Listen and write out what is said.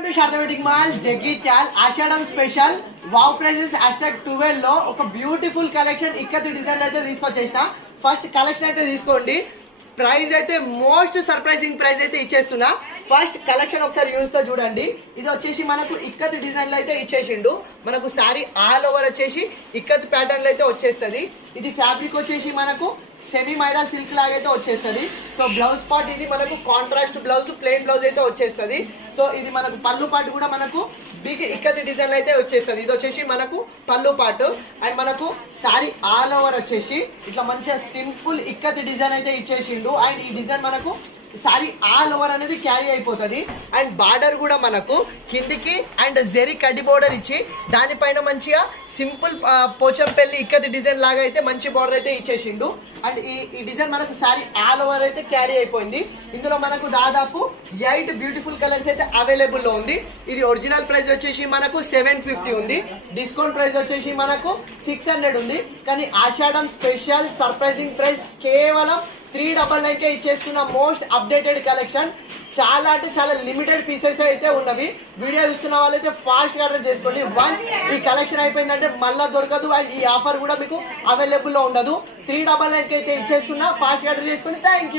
Welcome to శారదావేటిక్ mall Jagtial Ashadham special wow prizes #12 లో ఒక బ్యూటిఫుల్ కలెక్షన్ ఇక్కడి డిజైన్ అయితే తీసుకొచ్చేసిన. ఫస్ట్ కలెక్షన్ అయితే తీసుకోండి. ప్రైస్ అయితే మోస్ట్ సర్ప్రైజింగ్ ప్రైస్ అయితే ఇచ్చేస్తున్నా. ఫస్ట్ కలెక్షన్ ఒకసారి యూస్ తో చూడండి. ఇది వచ్చేసి మనకు ఇక్కత్ డిజైన్ లో అయితే ఇచ్చేసిండు. మనకు సారీ ఆల్ ఓవర్ వచ్చేసి ఇక్కత్ ప్యాటర్న్ లో అయితే వచ్చేస్తుంది. ఇది ఫ్యాబ్రిక్ వచ్చేసి మనకు సెమీ మైరా సిల్క్ లాగా అయితే వచ్చేస్తుంది. సో బ్లౌజ్ పార్ట్ ఇది మనకు కాంట్రాస్ట్ బ్లౌజ్ ప్లెయిన్ బ్లౌజ్ అయితే వచ్చేస్తుంది. సో ఇది మనకు పళ్ళు పార్ట్ కూడా మనకు బిగ్ ఇక్కత్ డిజైన్ అయితే వచ్చేస్తుంది. ఇది వచ్చేసి మనకు పళ్ళు పార్ట్ అండ్ మనకు సారీ ఆల్ ఓవర్ వచ్చేసి ఇట్లా మంచిగా సింపుల్ ఇక్కత్ డిజైన్ అయితే ఇచ్చేసిండు. అండ్ ఈ డిజైన్ మనకు సారీ ఆల్ ఓవర్ అనేది క్యారీ అయిపోతుంది. అండ్ బార్డర్ కూడా మనకు కిందికి అండ్ జెరీ కడ్డీ బోర్డర్ ఇచ్చి దానిపైన మంచిగా సింపుల్ పోచంపల్లి ఇక్కత్ డిజైన్ లాగా అయితే మంచి బార్డర్ అయితే ఇచ్చేసిండు. అండ్ ఈ డిజైన్ మనకు సారీ ఆల్ ఓవర్ అయితే క్యారీ అయిపోయింది. ఇందులో మనకు దాదాపు 8 బ్యూటిఫుల్ కలర్స్ అయితే అవైలబుల్ లో ఉంది. ఇది ఒరిజినల్ ప్రైస్ వచ్చేసి మనకు 750 ఉంది. డిస్కౌంట్ ప్రైస్ వచ్చేసి మనకు 600 ఉంది. కానీ ఆషాఢం స్పెషల్ సర్ప్రైజింగ్ ప్రైస్ కేవలం 399కే ఇచ్చేస్తున్న మోస్ట్ అప్డేటెడ్ కలెక్షన్. చాలా అంటే చాలా లిమిటెడ్ పీసెస్ అయితే ఉన్నవి. వీడియో చూస్తున్న వాళ్ళైతే ఫాస్ట్ గా ఆర్డర్ చేసుకోండి. వన్స్ ఈ కలెక్షన్ అయిపోయిందంటే మళ్ళీ దొరకదు. అండ్ ఈ ఆఫర్ కూడా మీకు అవైలబుల్ లో ఉండదు. 399కి అయితే ఇచ్చేస్తున్నా. ఫాస్ట్ గా ఆర్డర్ చేసుకోండి. Thank you.